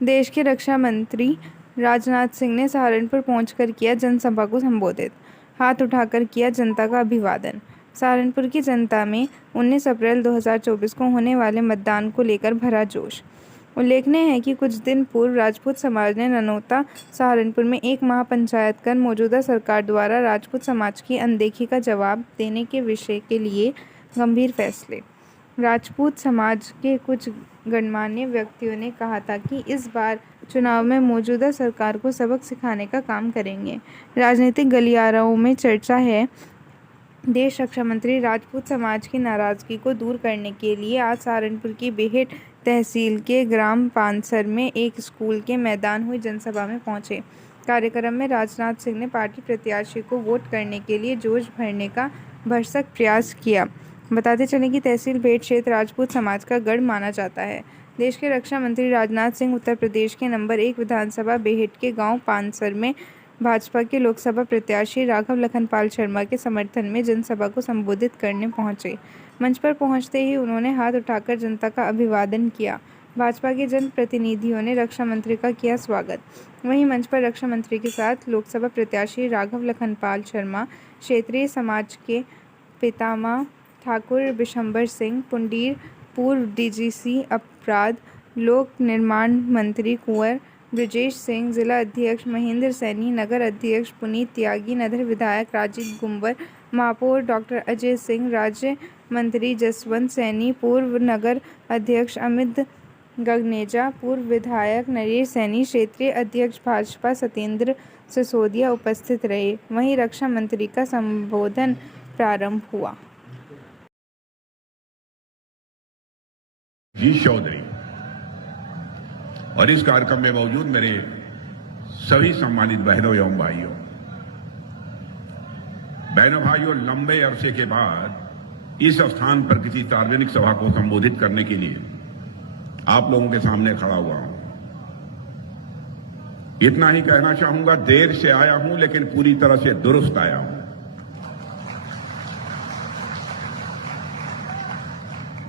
देश के रक्षा मंत्री राजनाथ सिंह ने सहारनपुर पहुंचकर किया जनसभा को संबोधित। हाथ उठाकर किया जनता का अभिवादन। सहारनपुर की जनता में 19 अप्रैल 2024 को होने वाले मतदान को लेकर भरा जोश। उल्लेखनीय है कि कुछ दिन पूर्व राजपूत समाज ने ननौता सहारनपुर में एक महापंचायत कर मौजूदा सरकार द्वारा राजपूत समाज की अनदेखी का जवाब देने के विषय के लिए गंभीर फैसले। राजपूत समाज के कुछ गणमान्य व्यक्तियों ने कहा था कि इस बार चुनाव में मौजूदा सरकार को सबक सिखाने का काम करेंगे। राजनीतिक गलियारों में चर्चा है। देश रक्षा मंत्री राजपूत समाज की नाराजगी को दूर करने के लिए आज सहारनपुर की बेहट तहसील के ग्राम पानसर में एक स्कूल के मैदान हुई जनसभा में पहुंचे। कार्यक्रम में राजनाथ सिंह ने पार्टी प्रत्याशी को वोट करने के लिए जोश भरने का भरसक प्रयास किया। बताते चलें कि तहसील बेहट क्षेत्र राजपूत समाज का गढ़ माना जाता है। देश के रक्षा मंत्री राजनाथ सिंह उत्तर प्रदेश के नंबर 1 विधानसभा बेहट के गांव पानसर में भाजपा के लोकसभा प्रत्याशी राघव लखनपाल शर्मा के समर्थन में जनसभा को संबोधित करने पहुंचे। मंच पर पहुंचते ही उन्होंने हाथ उठाकर जनता का अभिवादन किया। भाजपा के जनप्रतिनिधियों ने रक्षा मंत्री का किया स्वागत। वहीं मंच पर रक्षा मंत्री के साथ लोकसभा प्रत्याशी राघव लखनपाल शर्मा, क्षेत्रीय समाज के पितामह ठाकुर बिशंबर सिंह पुंडीर, पूर्व डीजीसी अपराध लोक निर्माण मंत्री कुंवर ब्रजेश सिंह, जिला अध्यक्ष महेंद्र सैनी, नगर अध्यक्ष पुनीत त्यागी, नगर विधायक राजीव गुंबर, महापौर डॉक्टर अजय सिंह, राज्य मंत्री जसवंत सैनी, पूर्व नगर अध्यक्ष अमित गगनेजा, पूर्व विधायक नरेश सैनी, क्षेत्रीय अध्यक्ष भाजपा सत्येंद्र सिसोदिया उपस्थित रहे। वहीं रक्षा मंत्री का संबोधन प्रारंभ हुआ। जी चौधरी और इस कार्यक्रम में मौजूद मेरे सभी सम्मानित बहनों एवं भाइयों, लंबे अरसे के बाद इस स्थान पर किसी सार्वजनिक सभा को संबोधित करने के लिए आप लोगों के सामने खड़ा हुआ हूं। इतना ही कहना चाहूंगा, देर से आया हूं लेकिन पूरी तरह से दुरुस्त आया हूं।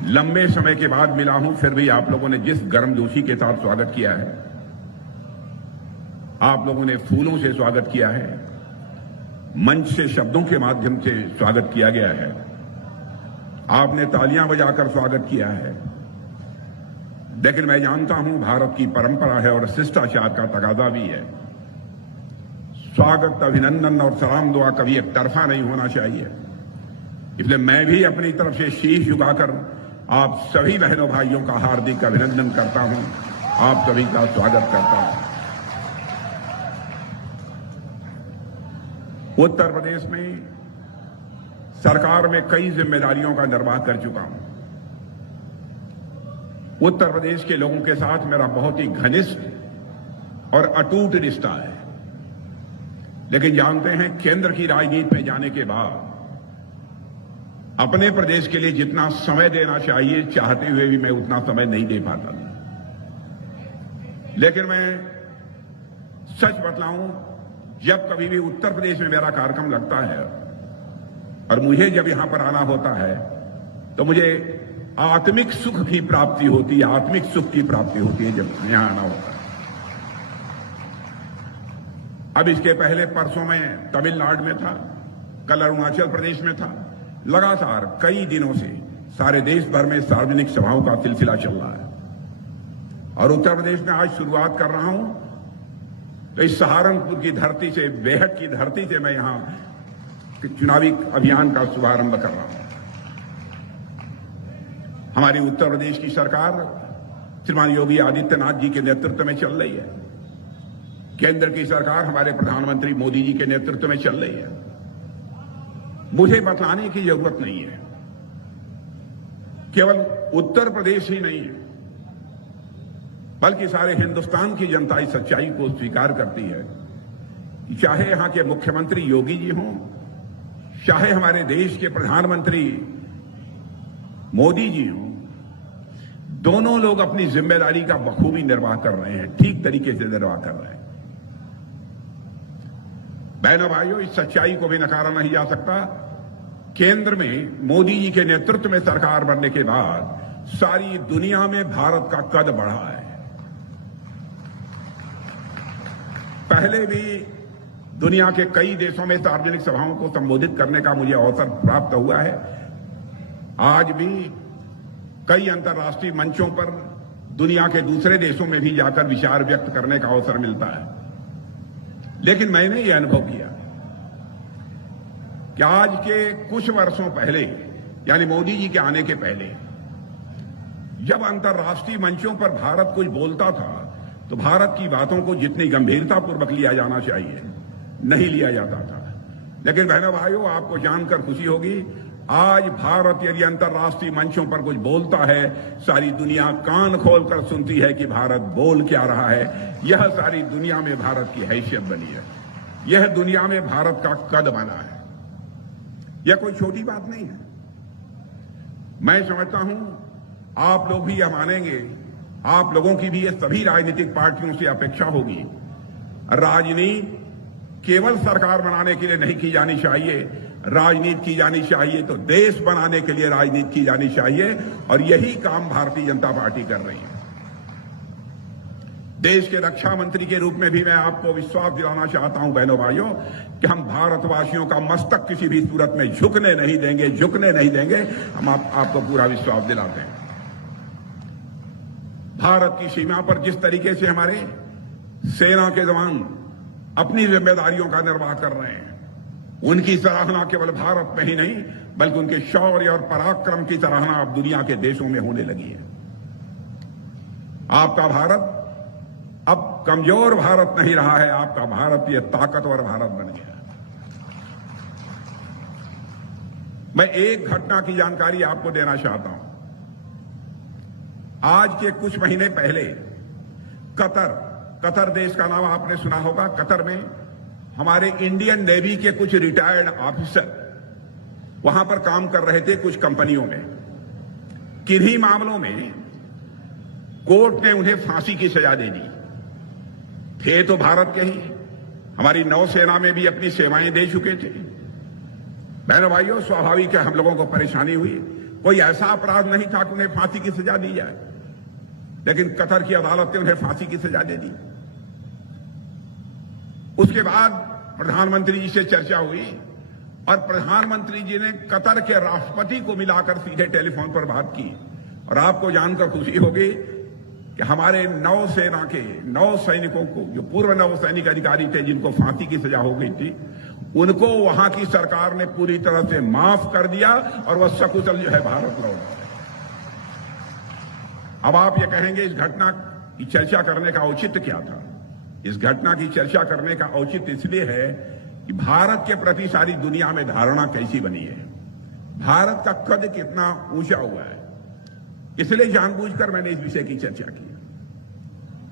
लंबे समय के बाद मिला हूं, फिर भी आप लोगों ने जिस गर्मजोशी के साथ स्वागत किया है, आप लोगों ने फूलों से स्वागत किया है, मंच से शब्दों के माध्यम से स्वागत किया गया है, आपने तालियां बजाकर स्वागत किया है। लेकिन मैं जानता हूं भारत की परंपरा है और शिष्टाचार का तकाजा भी है। स्वागत, अभिनंदन और सलाम दुआ कभी एक तरफा नहीं होना चाहिए। इसलिए मैं भी अपनी तरफ से शीश झुकाकर आप सभी बहनों भाइयों का हार्दिक अभिनंदन करता हूं, आप सभी का स्वागत करता हूं। उत्तर प्रदेश में सरकार में कई जिम्मेदारियों का निर्वाह कर चुका हूं। उत्तर प्रदेश के लोगों के साथ मेरा बहुत ही घनिष्ठ और अटूट रिश्ता है। लेकिन जानते हैं, केंद्र की राजनीति में जाने के बाद अपने प्रदेश के लिए जितना समय देना चाहिए, चाहते हुए भी मैं उतना समय नहीं दे पाता। लेकिन मैं सच बतलाऊं, जब कभी भी उत्तर प्रदेश में मेरा कार्यक्रम लगता है और मुझे जब यहां पर आना होता है तो मुझे आत्मिक सुख की प्राप्ति होती है, आत्मिक सुख की प्राप्ति होती है जब यहां आना होता है। अब इसके पहले परसों में तमिलनाडु में था, कल अरुणाचल प्रदेश में था। लगातार कई दिनों से सारे देश भर में सार्वजनिक सभाओं का सिलसिला चल रहा है और उत्तर प्रदेश में आज शुरुआत कर रहा हूं तो इस सहारनपुर की धरती से, बेहट की धरती से मैं यहां चुनावी अभियान का शुभारंभ कर रहा हूं। हमारी उत्तर प्रदेश की सरकार श्रीमान योगी आदित्यनाथ जी के नेतृत्व में चल रही है। केंद्र की सरकार हमारे प्रधानमंत्री मोदी जी के नेतृत्व में चल रही है। मुझे बतलाने की जरूरत नहीं है, केवल उत्तर प्रदेश ही नहीं है बल्कि सारे हिंदुस्तान की जनता इस सच्चाई को स्वीकार करती है। चाहे यहां के मुख्यमंत्री योगी जी हों, चाहे हमारे देश के प्रधानमंत्री मोदी जी हों, दोनों लोग अपनी जिम्मेदारी का बखूबी निर्वाह कर रहे हैं, ठीक तरीके से निर्वाह कर रहे हैं। बहनों भाइयों, इस सच्चाई को भी नकारा नहीं जा सकता। केंद्र में मोदी जी के नेतृत्व में सरकार बनने के बाद सारी दुनिया में भारत का कद बढ़ा है। पहले भी दुनिया के कई देशों में सार्वजनिक सभाओं को संबोधित करने का मुझे अवसर प्राप्त हुआ है। आज भी कई अंतर्राष्ट्रीय मंचों पर दुनिया के दूसरे देशों में भी जाकर विचार व्यक्त करने का अवसर मिलता है। लेकिन मैंने ये अनुभव किया कि आज के कुछ वर्षों पहले, यानी मोदी जी के आने के पहले, जब अंतर्राष्ट्रीय मंचों पर भारत कुछ बोलता था तो भारत की बातों को जितनी गंभीरतापूर्वक लिया जाना चाहिए नहीं लिया जाता था। लेकिन बहनों भाइयों, आपको जानकर खुशी होगी, आज भारत यदि अंतर्राष्ट्रीय मंचों पर कुछ बोलता है, सारी दुनिया कान खोलकर सुनती है कि भारत बोल क्या रहा है। यह सारी दुनिया में भारत की हैसियत बनी है, यह दुनिया में भारत का कद बना है। यह कोई छोटी बात नहीं है। मैं समझता हूं आप लोग भी यह मानेंगे, आप लोगों की भी ये सभी राजनीतिक पार्टियों से अपेक्षा होगी। राजनीति केवल सरकार बनाने के लिए नहीं की जानी चाहिए, राजनीति की जानी चाहिए तो देश बनाने के लिए राजनीति की जानी चाहिए, और यही काम भारतीय जनता पार्टी कर रही है। देश के रक्षा मंत्री के रूप में भी मैं आपको विश्वास दिलाना चाहता हूं बहनों भाइयों कि हम भारतवासियों का मस्तक किसी भी सूरत में झुकने नहीं देंगे। हम आपको पूरा विश्वास दिलाते हैं। भारत की सीमा पर जिस तरीके से हमारे सेना के जवान अपनी जिम्मेदारियों का निर्वाह कर रहे हैं, उनकी सराहना केवल भारत में ही नहीं बल्कि उनके शौर्य और पराक्रम की सराहना अब दुनिया के देशों में होने लगी है। आपका भारत अब कमजोर भारत नहीं रहा है, आपका भारत ये ताकतवर भारत बन गया। मैं एक घटना की जानकारी आपको देना चाहता हूं। आज के कुछ महीने पहले कतर देश का नाम आपने सुना होगा। कतर में हमारे इंडियन नेवी के कुछ रिटायर्ड ऑफिसर वहां पर काम कर रहे थे कुछ कंपनियों में। किन्हीं मामलों में कोर्ट ने उन्हें फांसी की सजा दे दी। थे तो भारत के ही, हमारी नौसेना में भी अपनी सेवाएं दे चुके थे। बहनों भाइयों, स्वाभाविक है हम लोगों को परेशानी हुई। कोई ऐसा अपराध नहीं था कि उन्हें फांसी की सजा दी जाए, लेकिन कतर की अदालत ने उन्हें फांसी की सजा दे दी। उसके बाद प्रधानमंत्री जी से चर्चा हुई और प्रधानमंत्री जी ने कतर के राष्ट्रपति को मिलाकर सीधे टेलीफोन पर बात की। और आपको जानकर खुशी होगी कि हमारे नौसेना के 9 सैनिकों को, जो पूर्व नौसैनिक अधिकारी थे जिनको फांसी की सजा हो गई थी, उनको वहां की सरकार ने पूरी तरह से माफ कर दिया और वह सकुशल जो है भारत लौट गए। अब आप ये कहेंगे इस घटना की चर्चा करने का औचित्य क्या था? इस घटना की चर्चा करने का औचित्य इसलिए है कि भारत के प्रति सारी दुनिया में धारणा कैसी बनी है, भारत का कद कितना ऊंचा हुआ है, इसलिए जानबूझकर मैंने इस विषय की चर्चा की।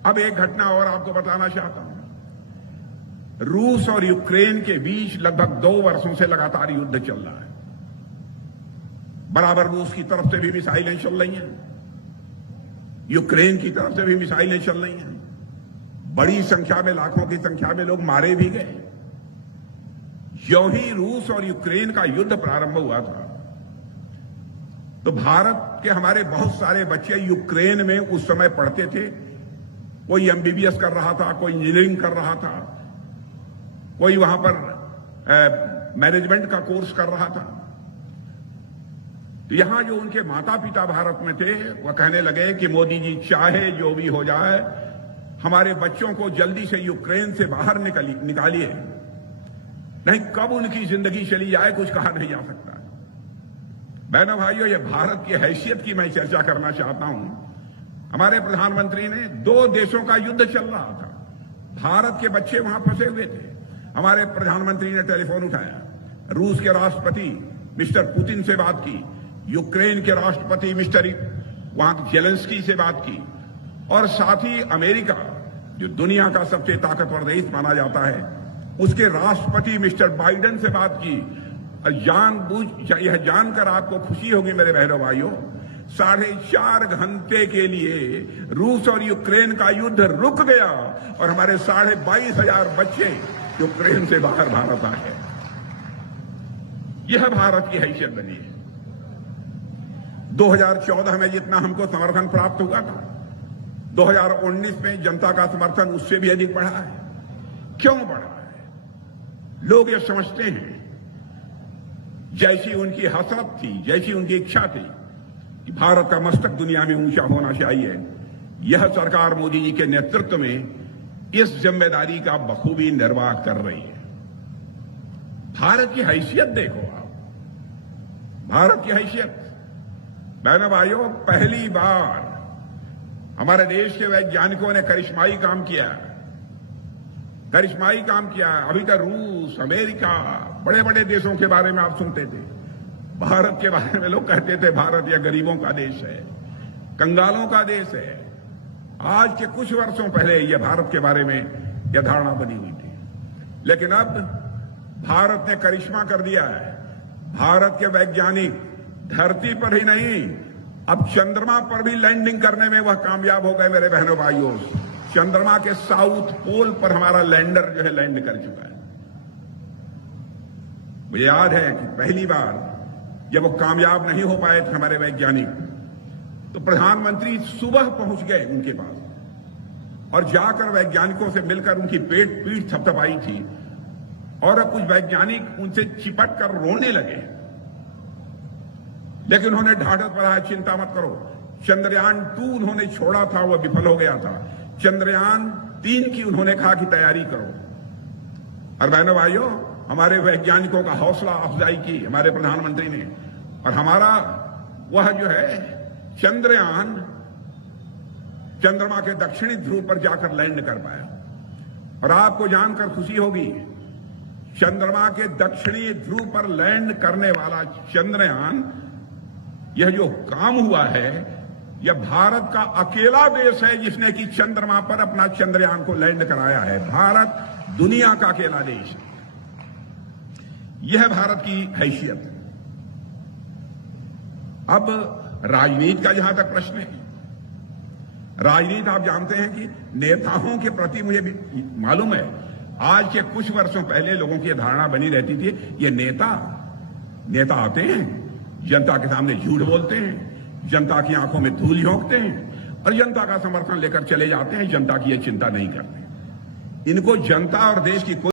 अब एक घटना और आपको बताना चाहता हूं। रूस और यूक्रेन के बीच लगभग 2 वर्षों से लगातार युद्ध चल रहा है। बराबर रूस की तरफ से भी मिसाइलें चल रही हैं, यूक्रेन की तरफ से भी मिसाइलें चल रही हैं। बड़ी संख्या में, लाखों की संख्या में लोग मारे भी गए। ज्यों ही रूस और यूक्रेन का युद्ध प्रारंभ हुआ था तो भारत के हमारे बहुत सारे बच्चे यूक्रेन में उस समय पढ़ते थे। कोई एमबीबीएस कर रहा था, कोई इंजीनियरिंग कर रहा था, कोई वहां पर मैनेजमेंट का कोर्स कर रहा था। तो यहां जो उनके माता पिता भारत में थे वह कहने लगे कि मोदी जी चाहे जो भी हो जाए, हमारे बच्चों को जल्दी से यूक्रेन से बाहर निकालिए, नहीं कब उनकी जिंदगी चली जाए कुछ कहा नहीं जा सकता। बहनों भाइयों, ये भारत की हैसियत की मैं चर्चा करना चाहता हूं। हमारे प्रधानमंत्री ने 2 देशों का युद्ध चल रहा था, भारत के बच्चे वहां फंसे हुए थे। हमारे प्रधानमंत्री ने टेलीफोन उठाया, रूस के राष्ट्रपति मिस्टर पुतिन से बात की, यूक्रेन के राष्ट्रपति मिस्टर वहां जेलेंस्की से बात की, और साथ ही अमेरिका, जो दुनिया का सबसे ताकतवर देश माना जाता है, उसके राष्ट्रपति मिस्टर बाइडेन से बात की। यह जानकर आपको खुशी होगी मेरे बहनों भाइयों, 4.5 घंटे के लिए रूस और यूक्रेन का युद्ध रुक गया और हमारे 22,500 बच्चे यूक्रेन से बाहर भारत आए। यह भारत की हैसियत बनी है। 2014 में जितना हमको समर्थन प्राप्त हुआ था, 2019 में जनता का समर्थन उससे भी अधिक बढ़ा है। क्यों बढ़ा है? लोग ये समझते हैं, जैसी उनकी हसरत थी, जैसी उनकी इच्छा थी कि भारत का मस्तक दुनिया में ऊंचा होना चाहिए, यह सरकार मोदी जी के नेतृत्व में इस जिम्मेदारी का बखूबी निर्वाह कर रही है। भारत की हैसियत देखो आप, भारत की हैसियत। बहनों भाइयों, पहली बार हमारे देश के वैज्ञानिकों ने करिश्माई काम किया, करिश्माई काम किया। अभी तक रूस, अमेरिका, बड़े बड़े देशों के बारे में आप सुनते थे, भारत के बारे में लोग कहते थे भारत यह गरीबों का देश है, कंगालों का देश है। आज के कुछ वर्षों पहले यह भारत के बारे में यह धारणा बनी हुई थी, लेकिन अब भारत ने करिश्मा कर दिया है। भारत के वैज्ञानिक धरती पर ही नहीं, अब चंद्रमा पर भी लैंडिंग करने में वह कामयाब हो गए। मेरे बहनों भाइयों, चंद्रमा के साउथ पोल पर हमारा लैंडर जो है लैंड कर चुका है। मुझे याद है कि पहली बार जब वो कामयाब नहीं हो पाए थे हमारे वैज्ञानिक, तो प्रधानमंत्री सुबह पहुंच गए उनके पास और जाकर वैज्ञानिकों से मिलकर उनकी पीठ थपथपाई थी, और कुछ वैज्ञानिक उनसे चिपट कर रोने लगे। लेकिन उन्होंने ढाढ़स बढ़ाया, चिंता मत करो। चंद्रयान 2 उन्होंने छोड़ा था, वह विफल हो गया था। चंद्रयान 3 की उन्होंने कहा कि तैयारी करो। और बहनों भाइयों, हमारे वैज्ञानिकों का हौसला अफजाई की हमारे प्रधानमंत्री ने, और हमारा वह जो है चंद्रयान चंद्रमा के दक्षिणी ध्रुव पर जाकर लैंड कर पाया। और आपको जानकर खुशी होगी, चंद्रमा के दक्षिणी ध्रुव पर लैंड करने वाला चंद्रयान, यह जो काम हुआ है, यह भारत का अकेला देश है जिसने कि चंद्रमा पर अपना चंद्रयान को लैंड कराया है। भारत दुनिया का अकेला देश है। यह भारत की हैसियत है। अब राजनीति का जहां तक प्रश्न है, राजनीति आप जानते हैं कि नेताओं के प्रति, मुझे भी मालूम है, आज के कुछ वर्षों पहले लोगों की धारणा बनी रहती थी, ये नेता आते हैं, जनता के सामने झूठ बोलते हैं, जनता की आंखों में धूल झोंकते हैं और जनता का समर्थन लेकर चले जाते हैं, जनता की ये चिंता नहीं करते। इनको जनता और देश की